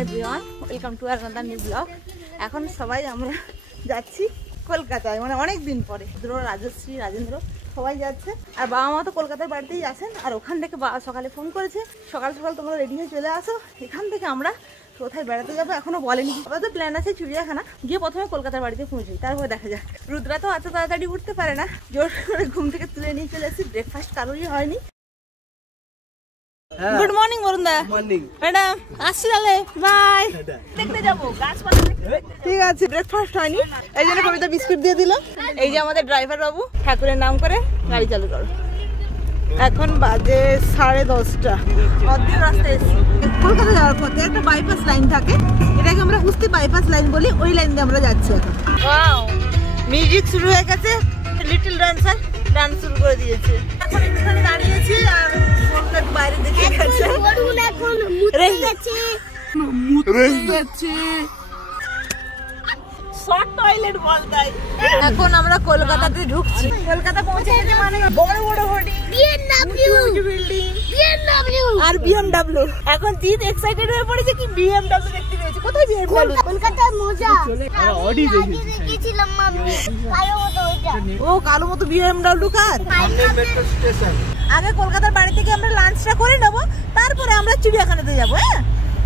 Everyone, welcome to another new blog. এখন সবাই আমরা যাচ্ছি কলকাতায়, মানে অনেক দিন পরে। ধ্রুব, রাজশ্রী, রাজেন্দ্র সবাই যাচ্ছে। আর বাবা মা তো কলকাতার বাড়িতেই আছেন। আর ওখান থেকে বাবা সকালে ফোন করেছে, সকাল সকাল তোমরা রেডি হয়ে চলে আসো। এখান থেকে আমরা কোথায় বেড়াতে যাবো এখনো বলেনি। আবার তো প্ল্যান আছে চিড়িয়াখানা গিয়ে প্রথমে কলকাতার বাড়িতে পৌঁছাই, তারপরে দেখা যাক। রুদ্রা তো এত তাড়াতাড়ি উঠতে পারে না, জোর করে ঘুম থেকে তুলে নিয়ে চলে এসেছি। ব্রেকফাস্ট কারোরই হয়নি। Good morning বরুণদা। ম্যাডাম আসছি তাহলে, বাই। দেখতে যাবো গাছপালা দেখতে। ঠিক আছে, ব্রেকফাস্ট হয়নি এই জন্য কবিতা বিস্কুট দিয়ে দিল। এই যে আমাদের ড্রাইভার বাবু, ঠাকুরের নাম করে গাড়ি চালু করো। এখন বাজে 10:30। অর্ধেক রাস্তায় এসেছি। কলকাতা যাওয়ার পথে একটা বাইপাস লাইন থাকে, এটাকে আমরা উস্তি বাইপাস লাইন বলি। ওই লাইন দিয়ে আমরা যাচ্ছি এখন। ওয়াও, মিউজিক শুরু হয়ে গেছে। লিটল ডান্সার ডান্স শুরু করে দিয়েছে। এখন এখানে দাঁড়িয়েছি আর বাইরে দেখে গেছে। এখন আমরা কলকাতাতে ঢুকছি। কলকাতা পৌঁছে গেছে মানে বড় বড় হোর্ডিং, বিল্ডিং আর বিএমডব্লিউ। এখন জিৎ এক্সাইটেড হয়ে পড়েছে কি বিএমডব্লিউ দেখতে পেয়েছে। কোথায় বিএমডব্লিউ? কলকাতার মজা। অডি দেখেছিলাম আমি, কালো মতো ওইটা। ও কালো মতো বিএমডব্লিউ কার? Metro station. আগে কলকাতার বাড়ি থেকে আমরা লাঞ্চটা করে নেব, তারপরে আমরা চিড়িয়াখানাতে যাব। হ্যাঁ,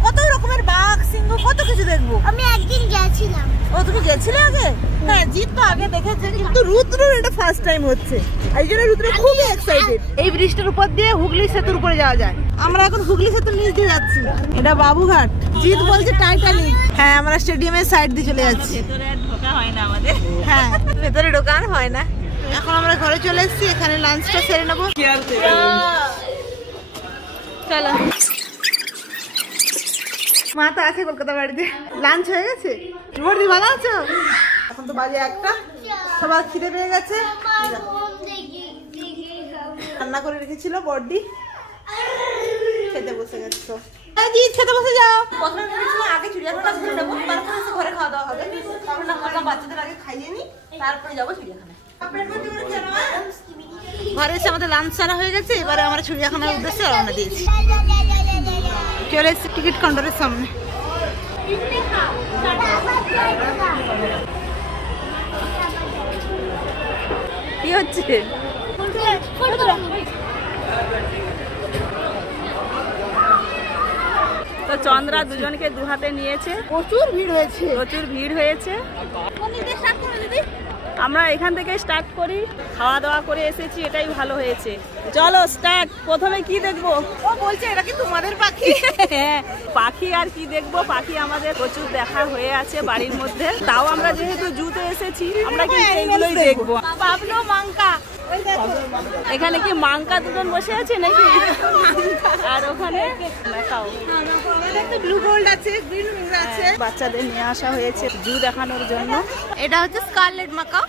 কত রকমের বাঘ, সিংহ, কত কিছু দেখবো। আমি একদিন গেছিলাম। ও তুমি গেছিলে আগে? হ্যাঁ, জিৎ তো আগে দেখেছে, কিন্তু রুদ্রর এটা ফার্স্ট টাইম হচ্ছে। এই জন্য রুদ্র খুবই এক্সাইটেড। এই ব্রিজটার উপর দিয়ে হুগলি সেতুর উপরে যাওয়া যায়। আমরা এখন হুগলি সেতুর নিচ দিয়ে যাচ্ছি। এটা বাবুঘাট। জিৎ বলছে টাইটানিক। হ্যাঁ, আমরা স্টেডিয়ামের সাইড দিয়ে চলে যাচ্ছি। ভেতরে ঢোকা হয় না আমাদের। হ্যাঁ, ভেতরে ঢোকা হয় না। এখন আমরা ঘরে চলে এসেছি, এখানে লাঞ্চটা সেরে নেবো। চলো। মা তো আছে কলকাতা বাড়িতে। লাঞ্চ হয়ে গেছে? বর্দি ভালো আছো? এখন তো বাজে 1টা, সবার খিদে পেয়ে গেছে। রান্না করে রেখেছিল বর্দি, খেতে বসে গেছো। খেতে বসে যাও। প্রথমে ভেবেছিলাম আগে চিড়িয়াখানা ঘুরে নেবো, তারপরে ঘরে খাওয়া দাওয়া হবে। তারপরে না ভাবলাম বাচ্চাদের আগে খাইয়ে নি, তারপরে যাবো চিড়িয়াখানায়। ঘরে এসে আমাদের লাঞ্চ সারা হয়ে গেছে। এবারে আমরা চিড়িয়াখানার উদ্দেশ্যে রওনা দিয়েছি। চলে এসেছি টিকিট কাউন্টারের সামনে। কি হচ্ছে? তো চন্দ্রা দুজনকে দু হাতে নিয়েছে। প্রচুর ভিড় হয়েছে। আমরা এখান থেকে স্টার্ট করি, খাওয়া দাওয়া করে এসেছি, এটাই ভালো হয়েছে। চলো স্টার্ট। প্রথমে কি দেখবো? ও বলছে এটা কি তোমাদের পাখি? হ্যাঁ, পাখি আর কি দেখবো, পাখি আমাদের প্রচুর দেখা হয়ে আছে বাড়ির মধ্যে। তাও আমরা যেহেতু জুতে এসেছি, আমরা কিন্তু এগুলোই দেখবো। পাবলো মাংকা, এখানে কি মাংকা দুজন বসে আছে নাকি? আর ওখানে ব্লু গোল্ড আছে, গ্রিন উইং আছে। বাচ্চাদের নিয়ে আসা হয়েছে জু দেখানোর জন্য। এটা হচ্ছে স্কারলেট মাকা।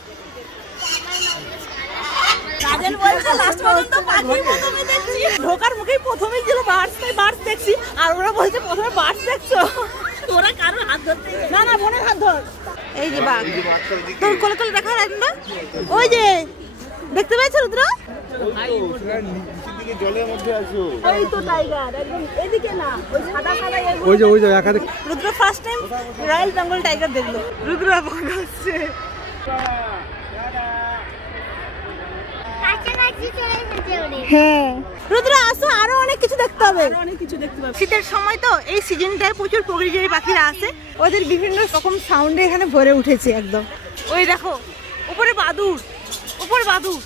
রাজেন বলছে লাস্ট পর্যন্ত পাখি প্রথমে দেখছি। ঢোকার মুখেই প্রথমেই ছিল বার্ডস দেখছি, আর ওরা বলছে প্রথমে বার্ডস দেখছো। তোরা কারোর হাত ধরতে না, না বোনের হাত ধর। এই যে বাঘ, তোর কোলে কোলে দেখা যায় না? ওই যে দেখতে পাচ্ছ রুদ্র? জলের মধ্যে আছো। ওই তো টাইগার, একদম এদিকে না, ওই সাদা সাদা ওই যে একাধিক। Rudra first time royal Bengal tiger দেখলো। রুদ্র বলছে হ্যাঁ রুদ্র আসো, আরো অনেক কিছু দেখতে হবে। শীতের সময় তো এই সিজনটায় প্রচুর পরিযায়ী পাখিরা আসে। ওদের বিভিন্ন রকম সাউন্ডে এখানে ভরে উঠেছে একদম। ওই দেখো উপরে বাদুড়, উপরে বাদুড়।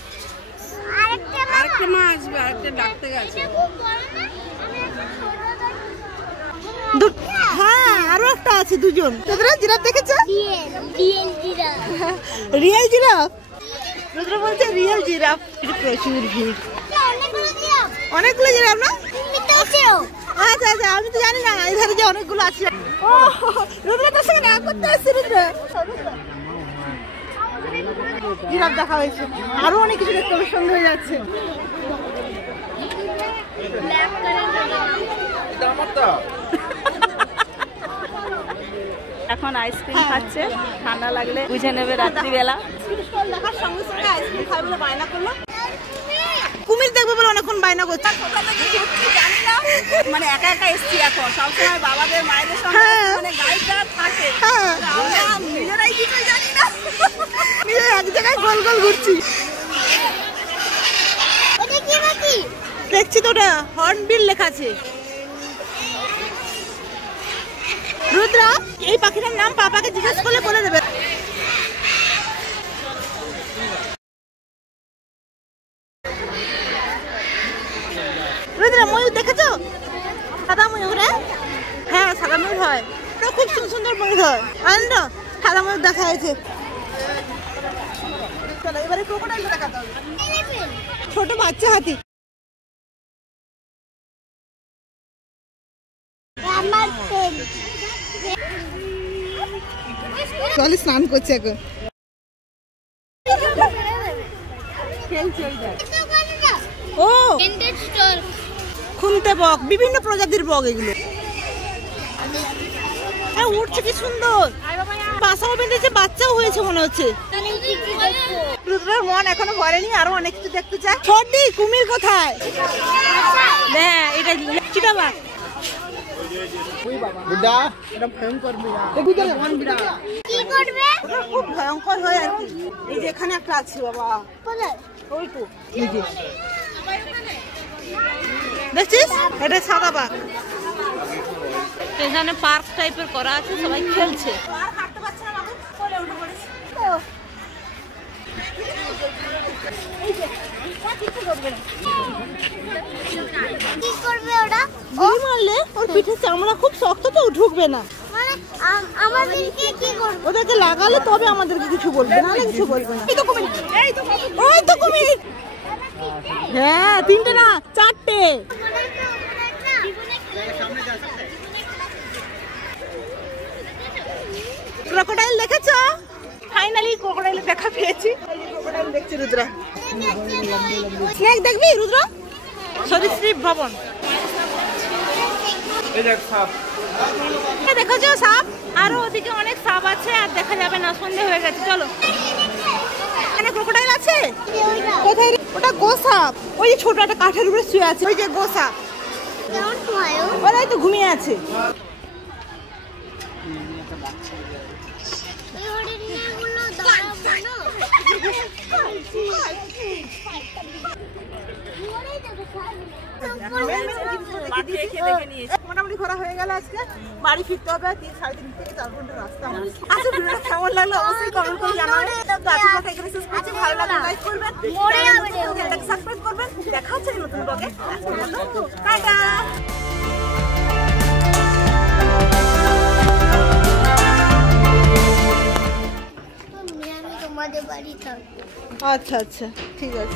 আরেকটা মা আসবে, আরেকটা ডাকতে গেছে। হ্যাঁ, আরো একটা আছে, দুজন। তোমরা জিরাফ দেখেছো? Real giraffe. রুদ্র বলছে রিয়েল জিরাফ। প্রচুর ভিড়, অনেকগুলো জিরাফ না? আচ্ছা আচ্ছা, আমি তো জানি না এখানে যে অনেকগুলো আছে। ও রুদ্র তোর সঙ্গে দেখা করতে আসছি। রুদ্র জিরাফ দেখা হয়েছে, আরো অনেক কিছু দেখতে হবে, সন্ধ্যা হয়ে যাচ্ছে। এখন আইসক্রিম খাচ্ছে, ঠান্ডা লাগলে বুঝে নেবে রাত্রিবেলা। দেখার সঙ্গে সঙ্গে আইসক্রিম খাবে বলে বায়না করলো। কুমির দেখবে বলে অনেকক্ষণ বায়না করছে। জানি না মানে একা একা এসছি এখন, সবসময় বাবাদের মায়েদের সঙ্গে মানে গাইডটা থাকে, আমরা নিজেরাই কিছু জানি না, নিজে এক জায়গায় গোল গোল ঘুরছি। দেখছি তো ওটা হর্নবিল লেখা আছে। রুদ্রা, এই পাখিটার নাম পাপাকে জিজ্ঞেস করলে বলে দেবে। রুদ্রা, ময়ূর দেখেছো? সাদা ময়ূর? হ্যাঁ, সাদা ময়ূর হয়, খুব সুন্দর ময়ূর হয়। আনন্দ সাদা ময়ূর দেখা হয়েছে। চলো এবারে ক্রোকোডাইল দেখাতে হবে। ছোট বাচ্চা হাতি। চলে স্নান করছে এখন। ও খুনতে বক, বিভিন্ন প্রজাতির বক এগুলো। উঠছে কি সুন্দর, বাসাও বেঁধেছে, বাচ্চাও হয়েছে মনে হচ্ছে। রুদ্রার মন এখনো ভরেনি, আরো অনেক কিছু দেখতে চায়। ছোটি কুমির কোথায়? হ্যাঁ, এটা চিতাবাঘ। খুব ভয়ঙ্কর হয় আর কি। এই যে এখানে একটা আছে বাবা, ওইটু দেখছিস, এটা সাদা বাঘ। এখানে পার্ক টাইপের করা আছে, সবাই খেলছে। মারলে ওর পিঠে চামড়া খুব শক্ত, তো ঢুকবে না। ওদেরকে লাগালে তবে আমাদেরকে কিছু বলবে, নাহলে কিছু বলবে না। ওই তো কুমির। হ্যাঁ, তিনটে না, চারটে। ক্রোকোডাইল দেখেছো? ফাইনালি ক্রোকোডাইল দেখা পেয়েছি। ক্রোকোডাইল দেখছি রুদ্রা। স্নেক দেখবি রুদ্র? সরীসৃপ ভবন। দেখেছো সাপ? আরো ওদিকে অনেক সাপ আছে, আর দেখা যাবে না, সন্ধ্যে হয়ে গেছে। চলো, এখানে ক্রোকোডাইল আছে। কোথায়? ওটা গোসাপ। ওই যে ছোট একটা কাঠের উপরে শুয়ে আছে, ওই যে গোসাপ। ওরাই তো ঘুমিয়ে আছে। মোটামুটি ঘোরা হয়ে গেল আজকে। বাড়ি ফিরতে হবে 3-3.5 থেকে 4 ঘন্টা রাস্তা। আচ্ছা, ভিডিওটা কেমন লাগলো অবশ্যই কমেন্ট করে জানাবেন। ভালো লাগলে লাইক করবেন, চ্যানেলটাকে সাবস্ক্রাইব করবেন। দেখা হচ্ছে নতুন ব্লগে। টাটা। আচ্ছা আচ্ছা, ঠিক আছে।